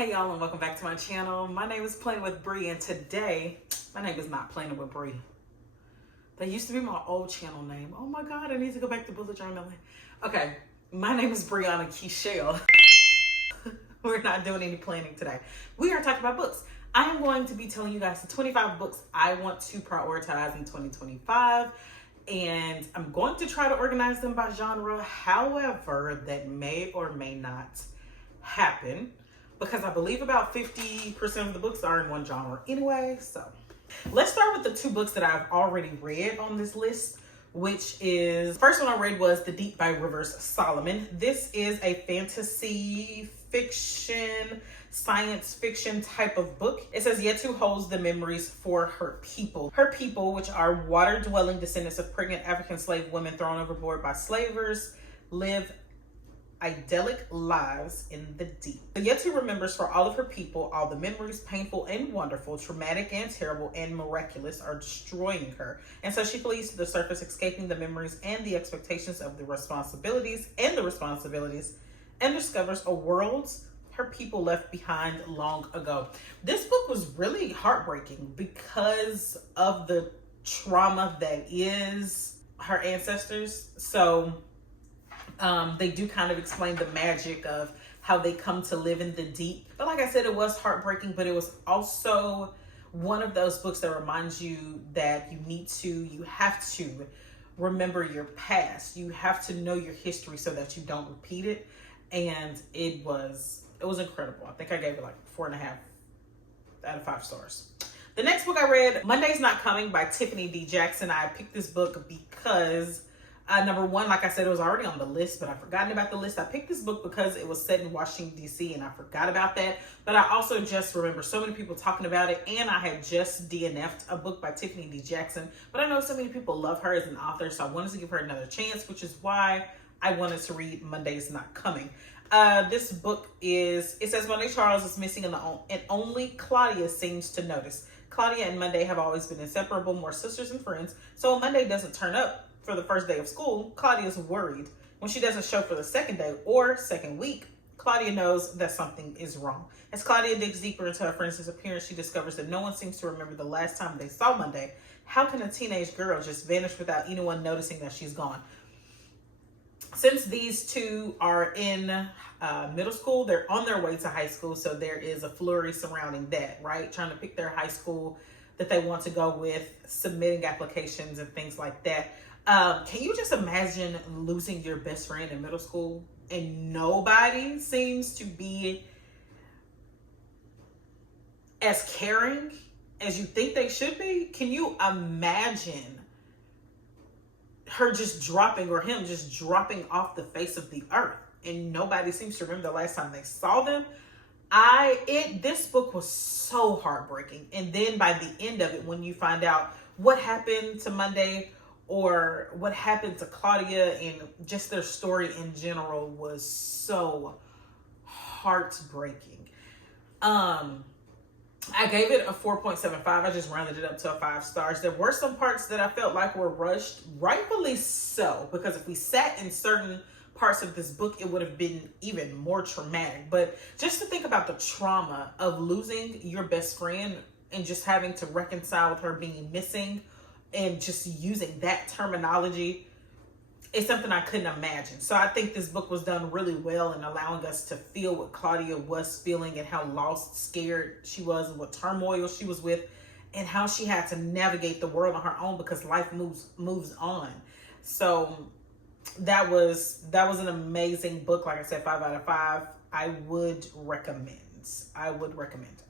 Hey y'all, and welcome back to my channel. My name is Playing with Bree, and today, my name is not Playing with Bree. That used to be my old channel name. Oh my God, I need to go back to bullet journaling. Okay, my name is Breána Kechelle. We're not doing any planning today. We are talking about books. I am going to be telling you guys the 25 books I want to prioritize in 2025. And I'm going to try to organize them by genre. However, that may or may not happen, because I believe about 50% of the books are in one genre anyway. So let's start with the two books that I've already read on this list, which is, first one I read was The Deep by Rivers Solomon. This is a fantasy fiction, science fiction type of book. It says Yetu holds the memories for her people. Her people, which are water-dwelling descendants of pregnant African slave women thrown overboard by slavers, live idyllic lives in the deep. The Yetu remembers for all of her people all the memories, painful and wonderful, traumatic and terrible and miraculous, are destroying her. And so she flees to the surface, escaping the memories and the expectations of the responsibilities, and discovers a world her people left behind long ago. This book was really heartbreaking because of the trauma that is her ancestors. So they do kind of explain the magic of how they come to live in the deep. But like I said, it was heartbreaking, but it was also one of those books that reminds you that you have to remember your past. You have to know your history so that you don't repeat it. And it was incredible. I think I gave it like 4.5 out of 5 stars. The next book I read, Monday's Not Coming by Tiffany D. Jackson. I picked this book because number one, like I said, it was already on the list, but I've forgotten about the list. I picked this book because it was set in Washington, D.C., and I forgot about that. But I also just remember so many people talking about it, and I had just DNF'd a book by Tiffany D. Jackson. But I know so many people love her as an author, so I wanted to give her another chance, which is why I wanted to read Monday's Not Coming. This book it says Monday Charles is missing and only Claudia seems to notice. Claudia and Monday have always been inseparable, more sisters and friends. So when Monday doesn't turn up for the first day of school, Claudia is worried. When she doesn't show for the second day or second week, Claudia knows that something is wrong. As Claudia digs deeper into her friend's disappearance, she discovers that no one seems to remember the last time they saw Monday. How can a teenage girl just vanish without anyone noticing that she's gone? Since these two are in middle school, they're on their way to high school, so there is a flurry surrounding that, right? Trying to pick their high school that they want to go with, submitting applications and things like that. Can you just imagine losing your best friend in middle school and nobody seems to be as caring as you think they should be? Can you imagine her just dropping, or him just dropping off the face of the earth, and nobody seems to remember the last time they saw them? This book was so heartbreaking. And then by the end of it, when you find out what happened to Monday or what happened to Claudia, and just their story in general was so heartbreaking. I gave it a 4.75. I just rounded it up to 5 stars. There were some parts that I felt like were rushed, rightfully so, because if we sat in certain parts of this book, it would have been even more traumatic. But just to think about the trauma of losing your best friend and just having to reconcile with her being missing and just using that terminology, it's something I couldn't imagine. So I think this book was done really well in allowing us to feel what Claudia was feeling and how lost, scared she was, and what turmoil she was with, and how she had to navigate the world on her own because life moves on. So that was an amazing book. Like I said, 5 out of 5. I would recommend.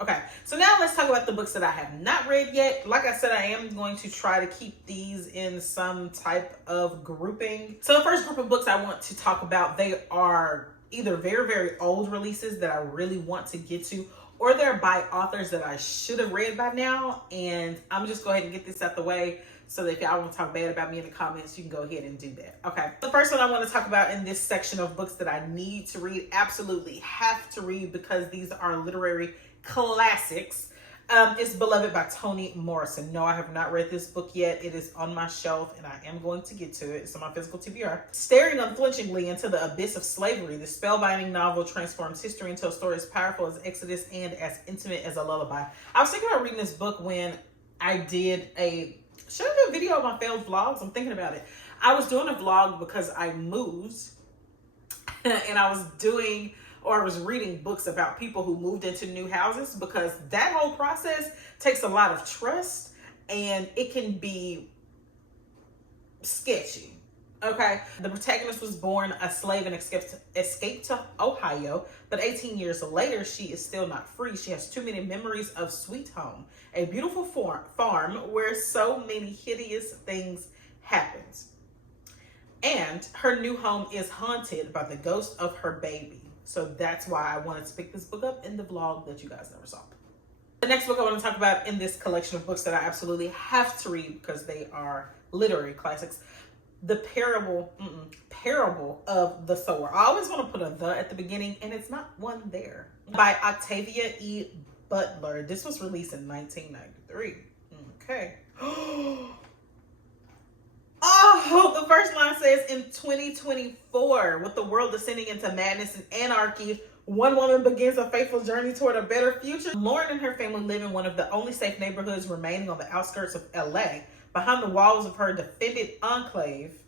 Okay, so now let's talk about the books that I have not read yet. Like I said, I am going to try to keep these in some type of grouping. So the first group of books I want to talk about, they are either very, very old releases that I really want to get to, or they're by authors that I should have read by now. And I'm just go ahead and get this out the way, so that if y'all want to talk bad about me in the comments, you can go ahead and do that. Okay. The first one I want to talk about in this section of books that I need to read, absolutely have to read, because these are literary classics, It's Beloved by Toni Morrison. No, I have not read this book yet. It is on my shelf and I am going to get to it. It's on my physical TBR. Staring unflinchingly into the abyss of slavery, the spellbinding novel transforms history into a story as powerful as Exodus and as intimate as a lullaby. I was thinking about reading this book when I did should I do a video of my failed vlogs? I'm thinking about it. I was doing a vlog because I moved and I was reading books about people who moved into new houses, because that whole process takes a lot of trust and it can be sketchy. Okay. The protagonist was born a slave and escaped to Ohio, but 18 years later, she is still not free. She has too many memories of Sweet Home, a beautiful farm where so many hideous things happened. And her new home is haunted by the ghost of her baby. So that's why I wanted to pick this book up in the vlog that you guys never saw. The next book I want to talk about in this collection of books that I absolutely have to read because they are literary classics, The Parable of the Sower. I always want to put a "the" at the beginning, and it's not one there. By Octavia E. Butler. This was released in 1993. Okay. Oh, the first line says, in 2024, with the world descending into madness and anarchy, one woman begins a faithful journey toward a better future. Lauren and her family live in one of the only safe neighborhoods remaining on the outskirts of LA. Behind the walls of her defended enclave,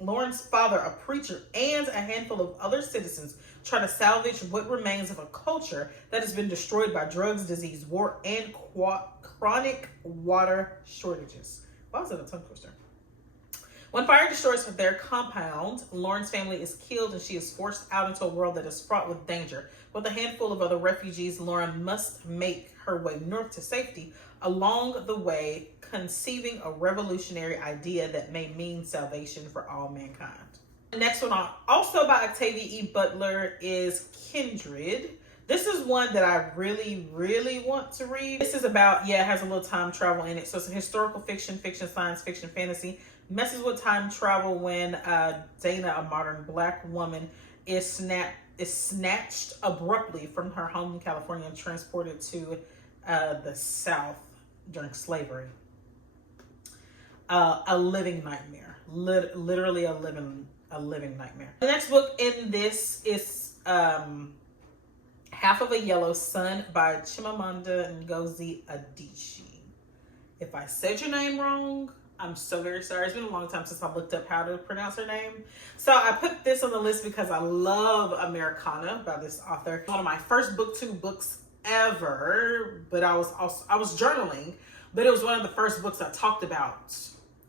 Lauren's father, a preacher, and a handful of other citizens try to salvage what remains of a culture that has been destroyed by drugs, disease, war, and chronic water shortages. Why was it a tongue twister? When fire destroys their compound, Lauren's family is killed and she is forced out into a world that is fraught with danger. With a handful of other refugees, Lauren must make her way north to safety, along the way conceiving a revolutionary idea that may mean salvation for all mankind. The next one, also by Octavia E. Butler, is Kindred. This is one that I really, really want to read. This is about, it has a little time travel in it. So it's a historical fiction, science fiction, fantasy. Messes with time travel when Dana, a modern Black woman, is snatched abruptly from her home in California and transported to the South during slavery. A living nightmare. Literally a living nightmare. The next book in this is Half of a Yellow Sun by Chimamanda Ngozi Adichie. If I said your name wrong, I'm so very sorry. It's been a long time since I looked up how to pronounce her name. So I put this on the list because I love Americana by this author. One of my first booktube books ever, but I was journaling, but it was one of the first books I talked about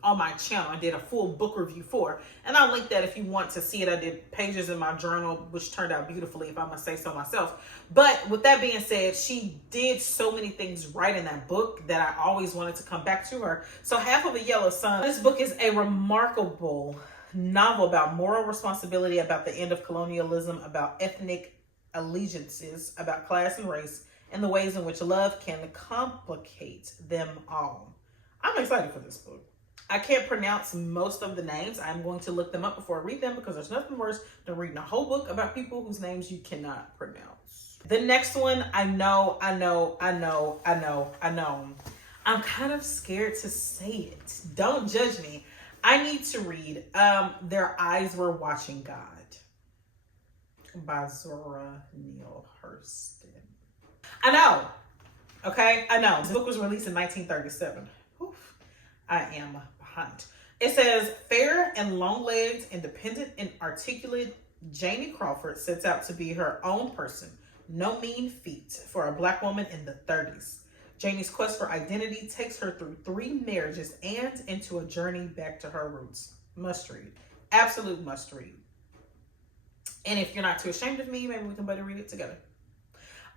on my channel. I did a full book review for, and I'll link that if you want to see it. I did pages in my journal, which turned out beautifully, if I must say so myself. But with that being said, she did so many things right in that book that I always wanted to come back to her. So Half of a Yellow Sun. This book is a remarkable novel about moral responsibility, about the end of colonialism, about ethnic allegiances, about class and race, and the ways in which love can complicate them all. I'm excited for this book. I can't pronounce most of the names. I'm going to look them up before I read them because there's nothing worse than reading a whole book about people whose names you cannot pronounce. The next one, I know. I'm kind of scared to say it. Don't judge me. I need to read Their Eyes Were Watching God by Zora Neale Hurston. I know. Okay, I know. This book was released in 1937. Oof. I am behind. It says, fair and long-legged, independent and articulate, Janie Crawford sets out to be her own person. No mean feat for a Black woman in the 30s. Janie's quest for identity takes her through 3 marriages and into a journey back to her roots. Must read. Absolute must read. And if you're not too ashamed of me, maybe we can better read it together.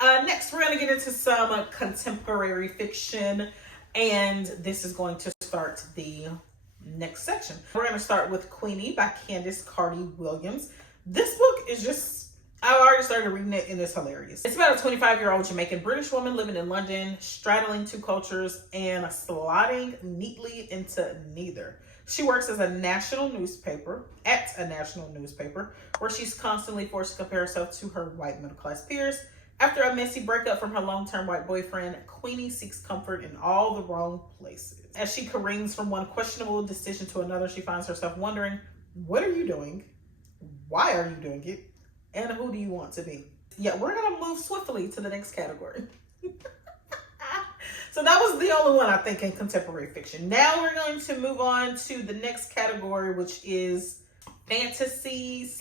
Next, we're going to get into some contemporary fiction. And this is going to start the next section. We're going to start with Queenie by Candace Carty Williams. This book is just, I already started reading it and it's hilarious. It's about a 25-year-old Jamaican British woman living in London, straddling 2 cultures and slotting neatly into neither. She works at a national newspaper, where she's constantly forced to compare herself to her white middle-class peers, After a messy breakup from her long-term white boyfriend, Queenie seeks comfort in all the wrong places. As she careens from one questionable decision to another, she finds herself wondering, what are you doing? Why are you doing it? And who do you want to be? Yeah, we're going to move swiftly to the next category. So that was the only one, I think, in contemporary fiction. Now we're going to move on to the next category, which is fantasy /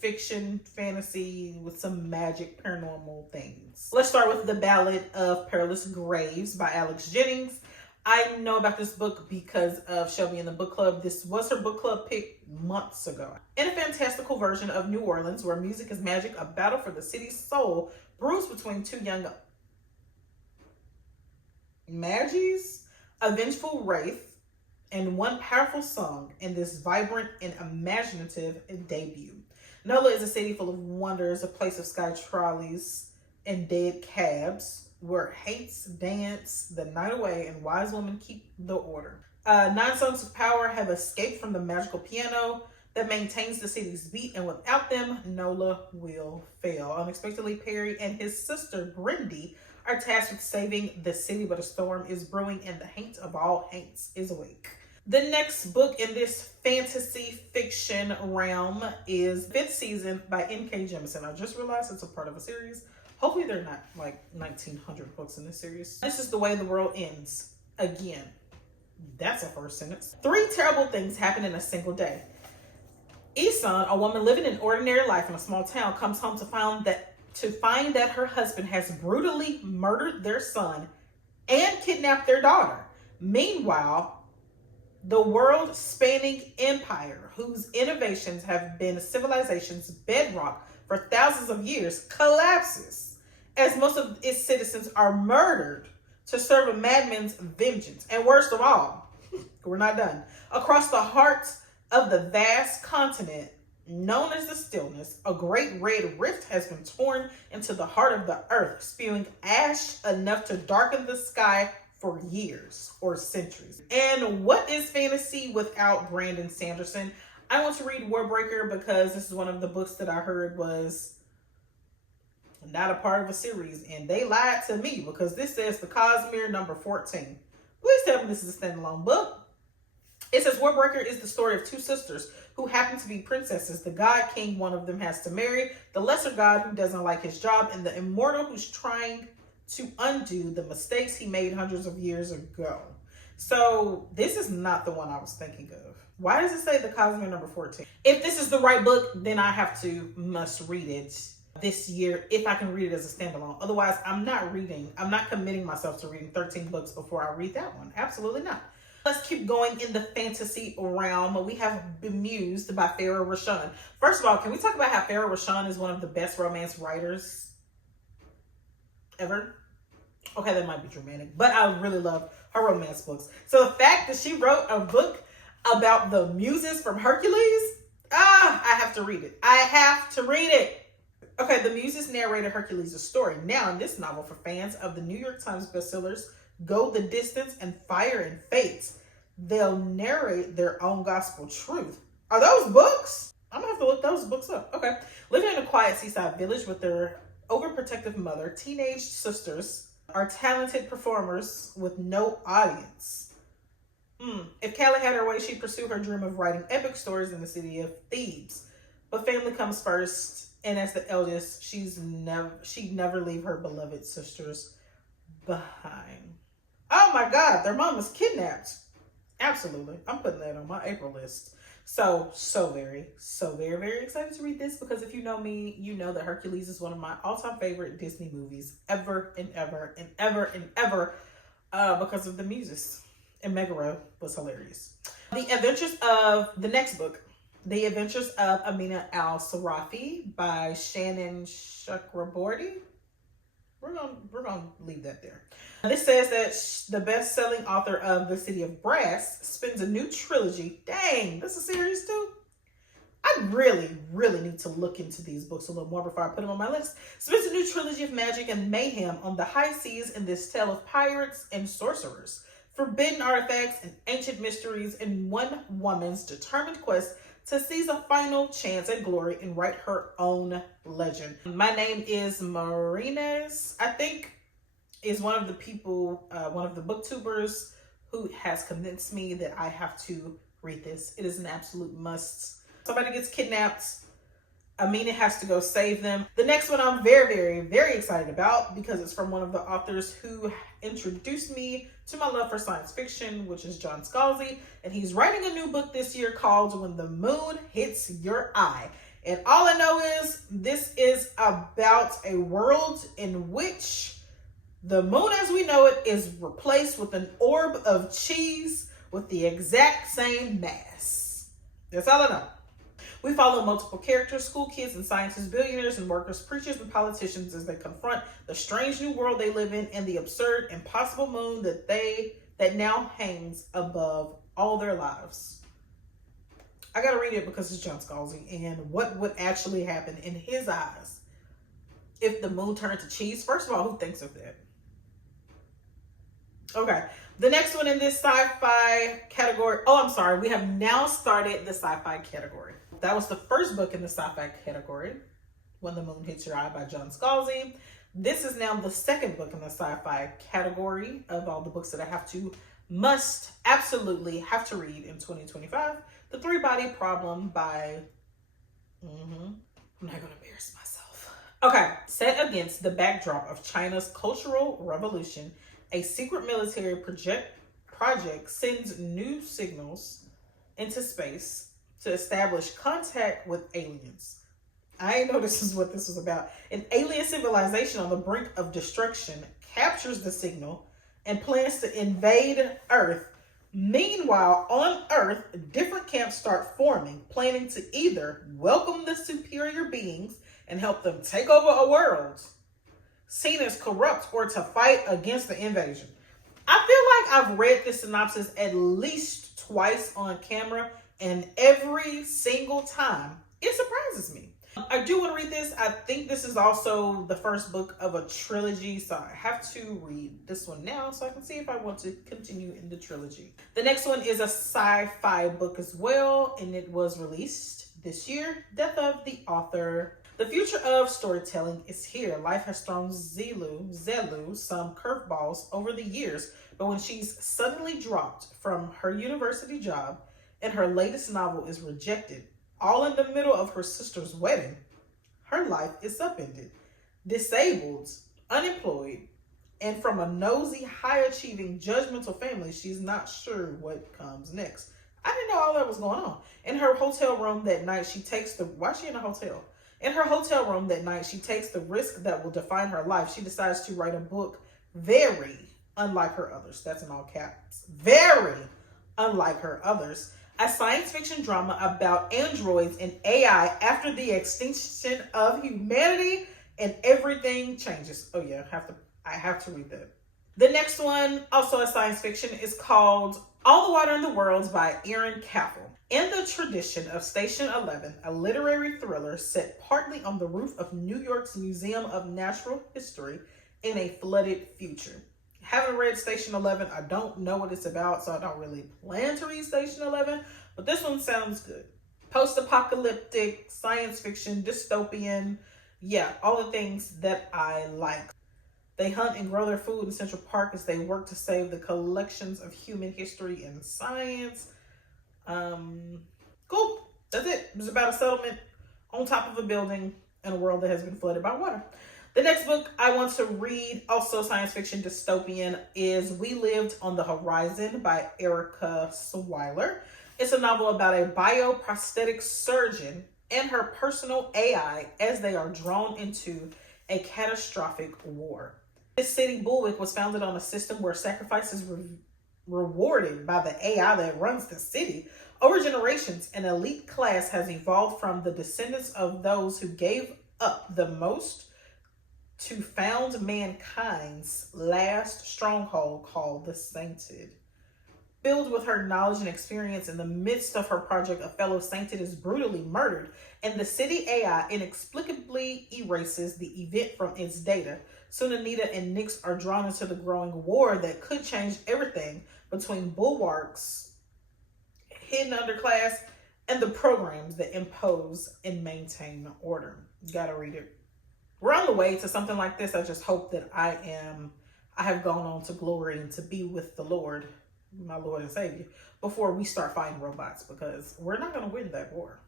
fiction, fantasy with some magic, paranormal things. Let's start with The Ballad of Perilous Graves by Alex Jennings. I know about this book because of Shelby in the book club. This was her book club pick months ago. In a fantastical version of New Orleans, where music is magic, a battle for the city's soul brews between two young Magies, a vengeful wraith, and one powerful song in this vibrant and imaginative debut. Nola is a city full of wonders, a place of sky trolleys and dead cabs, where hates dance the night away and wise women keep the order. 9 songs of power have escaped from the magical piano that maintains the city's beat, and without them, Nola will fail. Unexpectedly, Perry and his sister, Brindy, are tasked with saving the city, but a storm is brewing and the haint of all haints is awake. The next book in this fantasy fiction realm is Fifth Season by N.K. Jemisin. I just realized it's a part of a series. Hopefully they're not like 1,900 books in this series. This is The Way the World Ends. Again, that's a first sentence. 3 terrible things happen in a single day. Isan, a woman living an ordinary life in a small town, comes home to find that her husband has brutally murdered their son and kidnapped their daughter. Meanwhile, the world-spanning empire, whose innovations have been civilization's bedrock for thousands of years, collapses as most of its citizens are murdered to serve a madman's vengeance. And worst of all, we're not done. Across the heart of the vast continent known as the Stillness, a great red rift has been torn into the heart of the earth, spewing ash enough to darken the sky for years or centuries. And what is fantasy without Brandon Sanderson? I want to read Warbreaker because this is one of the books that I heard was not a part of a series, and they lied to me because this says The Cosmere number 14. Please tell me this is a standalone book. It says Warbreaker is the story of 2 sisters who happen to be princesses. The god king one of them has to marry, the lesser god who doesn't like his job, and the immortal who's trying to undo the mistakes he made hundreds of years ago. So this is not the one I was thinking of. Why does it say The Cosmere number 14? If this is the right book, then I must read it this year if I can read it as a standalone. Otherwise, I'm not committing myself to reading 13 books before I read that one. Absolutely not. Let's keep going in the fantasy realm. We have Bemused by Farrah Rashan. First of all, can we talk about how Farrah Rashan is one of the best romance writers ever? Okay, that might be dramatic, but I really love her romance books. So the fact that she wrote a book about the muses from Hercules, I have to read it. I have to read it. Okay, the muses narrated Hercules' story. Now, in this novel, for fans of the New York Times bestsellers Go the Distance and Fire and Fates, they'll narrate their own gospel truth. Are those books? I'm gonna have to look those books up. Okay. Living in a quiet seaside village with their overprotective mother, teenage sisters are talented performers with no audience. If Callie had her way, she'd pursue her dream of writing epic stories in the city of Thebes. But family comes first, and as the eldest, she'd never leave her beloved sisters behind. Oh my God, their mom was kidnapped. Absolutely. I'm putting that on my April list. So very, very excited to read this because if you know me, you know that Hercules is one of my all-time favorite Disney movies ever and ever and ever and ever because of the muses. And Megara was hilarious. The next book, The Adventures of Amina Al-Sarafi by Shannon Chakraborty. We're gonna leave that there. This says that the best-selling author of The City of Brass spins a new trilogy. Dang, this is a series too? I really need to look into these books a little more before I put them on my list. Spins a new trilogy of magic and mayhem on the high seas in this tale of pirates and sorcerers, forbidden artifacts and ancient mysteries in one woman's determined quest to seize a final chance at glory and write her own legend. My name is Marines, I think, is one of the people, one of the booktubers who has convinced me that I have to read this. It is an absolute must. Somebody gets kidnapped. Amina has to go save them. The next one I'm very, very, very excited about because it's from one of the authors who introduced me to my love for science fiction, which is John Scalzi. And he's writing a new book this year called When the Moon Hits Your Eye. And all I know is this is about a world in which the moon as we know it is replaced with an orb of cheese with the exact same mass. That's all I know. We follow multiple characters, school kids and scientists, billionaires and workers, preachers and politicians as they confront the strange new world they live in and the absurd, impossible moon that now hangs above all their lives. I gotta read it because it's John Scalzi, and what would actually happen in his eyes if the moon turned to cheese? First of all, who thinks of that? Okay, the next one in this sci-fi category. Oh, I'm sorry. We have now started the sci-fi category. That was the first book in the sci-fi category, When the Moon Hits Your Eye by John Scalzi. This is now the second book in the sci-fi category of all the books that I absolutely have to read in 2025. The Three-Body Problem by, I'm not going to embarrass myself. Okay, set against the backdrop of China's Cultural Revolution, a secret military project sends new signals into space to establish contact with aliens. I didn't know this is what this was about. An alien civilization on the brink of destruction captures the signal and plans to invade Earth. Meanwhile, on Earth, different camps start forming, planning to either welcome the superior beings and help them take over a world seen as corrupt or to fight against the invasion. I feel like I've read this synopsis at least twice on camera, and every single time it surprises me. I do want to read this. I think this is also the first book of a trilogy, so I have to read this one now so I can see if I want to continue in the trilogy. The next one is a sci-fi book as well, and it was released this year, Death of the Author. The future of storytelling is here. Life has thrown Zelu some curveballs over the years, but when she's suddenly dropped from her university job and her latest novel is rejected, all in the middle of her sister's wedding, her life is upended. Disabled, unemployed, and from a nosy, high-achieving, judgmental family, she's not sure what comes next. I didn't know all that was going on. In her hotel room that night, she takes the... Why is she in a hotel? In her hotel room that night, she takes the risk that will define her life. She decides to write a book very unlike her others. That's in all caps. Very unlike her others. A science fiction drama about androids and AI after the extinction of humanity, and everything changes. Oh yeah, I have to read that. The next one, also a science fiction, is called All the Water in the World by Erin Caffel. In the tradition of Station 11, a literary thriller set partly on the roof of New York's Museum of Natural History in a flooded future. Haven't read Station 11. I don't know what it's about, so I don't really plan to read Station 11, but this one sounds good. Post-apocalyptic, science fiction, dystopian, yeah, all the things that I like. They hunt and grow their food in Central Park as they work to save the collections of human history and science. Cool. That's it. It's about a settlement on top of a building in a world that has been flooded by water. The next book I want to read, also science fiction dystopian, is We Lived on the Horizon by Erica Swiler. It's a novel about a bioprosthetic surgeon and her personal AI as they are drawn into a catastrophic war. This city, Bulwick, was founded on a system where sacrifices were rewarded by the AI that runs the city. Over generations, an elite class has evolved from the descendants of those who gave up the most to found mankind's last stronghold called the Sainted. Filled with her knowledge and experience in the midst of her project, a fellow Sainted is brutally murdered, and the city AI inexplicably erases the event from its data. Soon Anita and Nyx are drawn into the growing war that could change everything between bulwarks, hidden underclass, and the programs that impose and maintain order. You gotta read it. We're on the way to something like this. I just hope that I have gone on to glory and to be with the Lord, my Lord and Savior, before we start fighting robots, because we're not gonna win that war.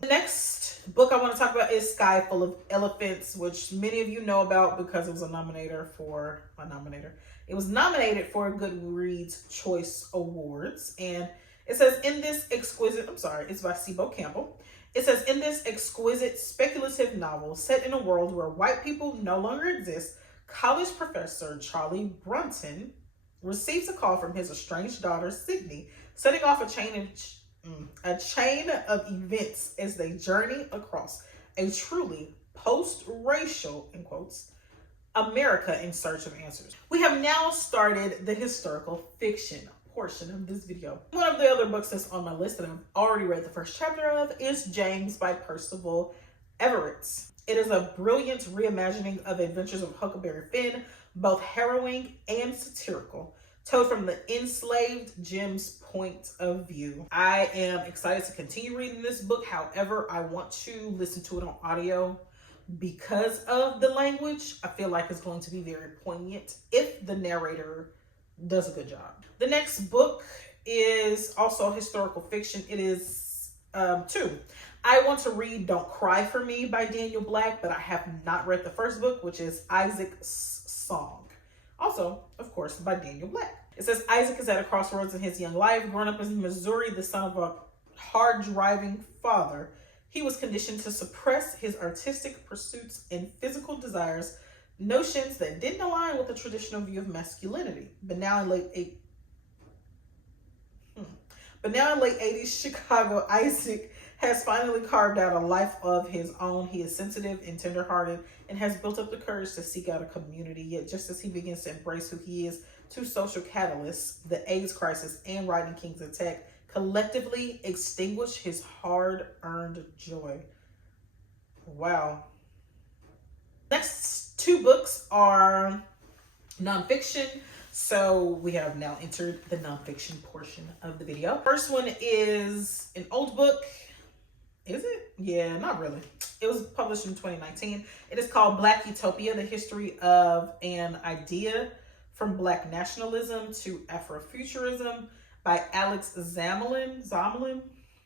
The next book I want to talk about is Sky Full of Elephants, which many of you know about because it was It was nominated for Goodreads Choice Awards. And it says in this exquisite, it's by Sibo Campbell. It says, in this exquisite speculative novel set in a world where white people no longer exist, college professor Charlie Brunton receives a call from his estranged daughter, Sydney, setting off a chain of events as they journey across a truly post-racial, in quotes, America in search of answers. We have now started the historical fiction portion of this video. One of the other books that's on my list that I've already read the first chapter of is James by Percival Everett. It is a brilliant reimagining of Adventures of Huckleberry Finn, both harrowing and satirical, told from the enslaved Jim's point of view. I am excited to continue reading this book. However, I want to listen to it on audio because of the language. I feel like it's going to be very poignant if the narrator does a good job. The next book is also historical fiction. It is two. I want to read Don't Cry for Me by Daniel Black, but I have not read the first book, which is Isaac's Song. Also, of course, by Daniel Black. It says Isaac is at a crossroads in his young life. Growing up in Missouri, the son of a hard-driving father, he was conditioned to suppress his artistic pursuits and physical desires, notions that didn't align with the traditional view of masculinity. But now in late 80s Chicago, Isaac has finally carved out a life of his own. He is sensitive and tenderhearted and has built up the courage to seek out a community. Yet just as he begins to embrace who he is, two social catalysts, the AIDS crisis and Writing King's attack, collectively extinguish his hard-earned joy. Wow. Next two books are nonfiction. So we have now entered the nonfiction portion of the video. First one is an old book. Is it? Yeah, not really. It was published in 2019. It is called Black Utopia, The History of an Idea from Black Nationalism to Afrofuturism by Alex Zamlin.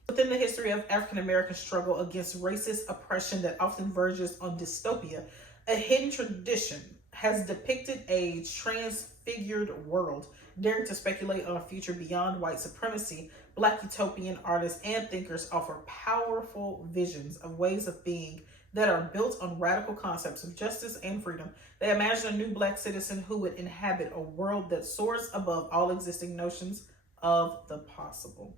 Within the history of African-American struggle against racist oppression that often verges on dystopia, a hidden tradition has depicted a transfigured world. Daring to speculate on a future beyond white supremacy, Black utopian artists and thinkers offer powerful visions of ways of being that are built on radical concepts of justice and freedom. They imagine a new Black citizen who would inhabit a world that soars above all existing notions of the possible.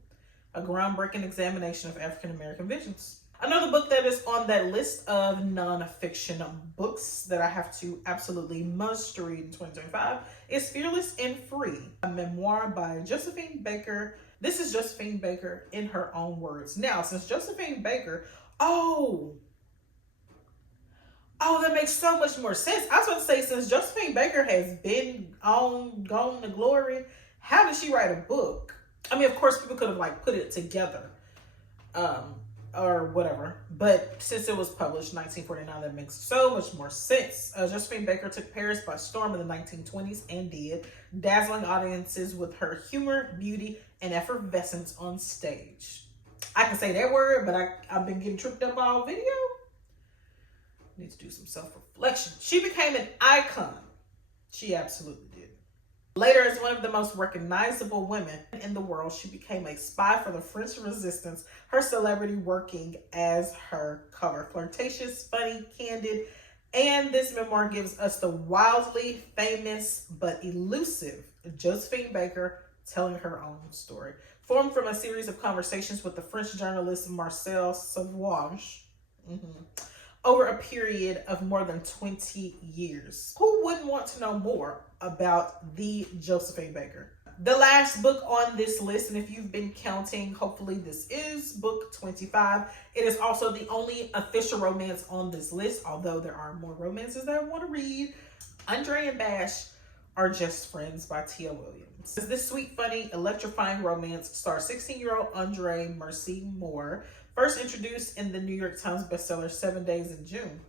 A groundbreaking examination of African-American visions. Another book that is on that list of nonfiction books that I have to absolutely must read in 2025 is Fearless and Free, a memoir by Josephine Baker. This is Josephine Baker in her own words. Now, since Josephine Baker, that makes so much more sense. I was about to say, since Josephine Baker has been gone to glory, how did she write a book? I mean, of course, people could have put it together. Or whatever, but since it was published in 1949, that makes so much more sense. Josephine Baker took Paris by storm in the 1920s and did, dazzling audiences with her humor, beauty, and effervescence on stage. I can say that word, but I've been getting tripped up all video. Need to do some self-reflection. She became an icon. She absolutely did. Later, as one of the most recognizable women in the world, she became a spy for the French resistance, her celebrity working as her cover. Flirtatious, funny, candid, and this memoir gives us the wildly famous but elusive Josephine Baker telling her own story. Formed from a series of conversations with the French journalist Marcel Sauvage, over a period of more than 20 years. Who wouldn't want to know more about the Josephine Baker? The last book on this list, and if you've been counting, hopefully this is book 25. It is also the only official romance on this list, although there are more romances that I want to read. Andre and Bash Are Just Friends by Tia Williams. This sweet, funny, electrifying romance stars 16-year-old Andre Mercy Moore, first introduced in the New York Times bestseller 7 Days in June.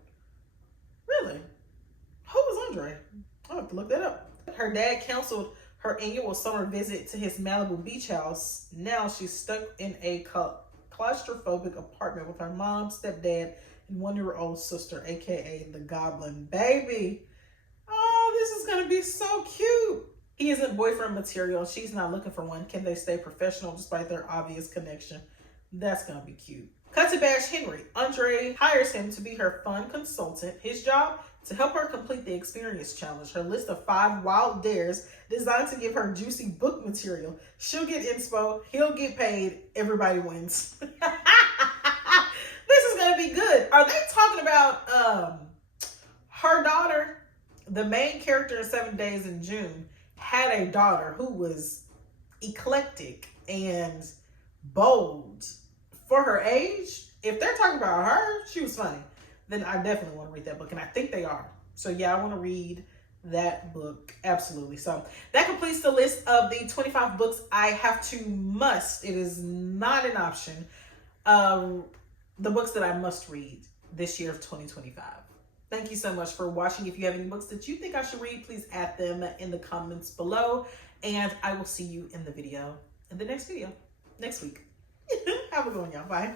Really? Who was Andre? I'll have to look that up. Her dad canceled her annual summer visit to his Malibu beach house. Now she's stuck in a claustrophobic apartment with her mom, stepdad, and 1-year-old sister, aka the Goblin Baby. Oh, this is gonna be so cute. He isn't boyfriend material. She's not looking for one. Can they stay professional despite their obvious connection? That's gonna be cute. Cut to Bash Henry. Andre hires him to be her fun consultant. His job, to help her complete the experience challenge, her list of 5 wild dares designed to give her juicy book material. She'll get inspo, he'll get paid, everybody wins. This is gonna be good. Are they talking about her daughter? The main character in 7 Days in June had a daughter who was eclectic and bold for her age. If they're talking about her, she was funny, then I definitely want to read that book, and I think they are. So yeah, I want to read that book, absolutely. So that completes the list of the 25 books I have to must. It is not an option. The books that I must read this year of 2025. Thank you so much for watching. If you have any books that you think I should read, please add them in the comments below, and I will see you in the next video next week. Have a good one, y'all. Bye.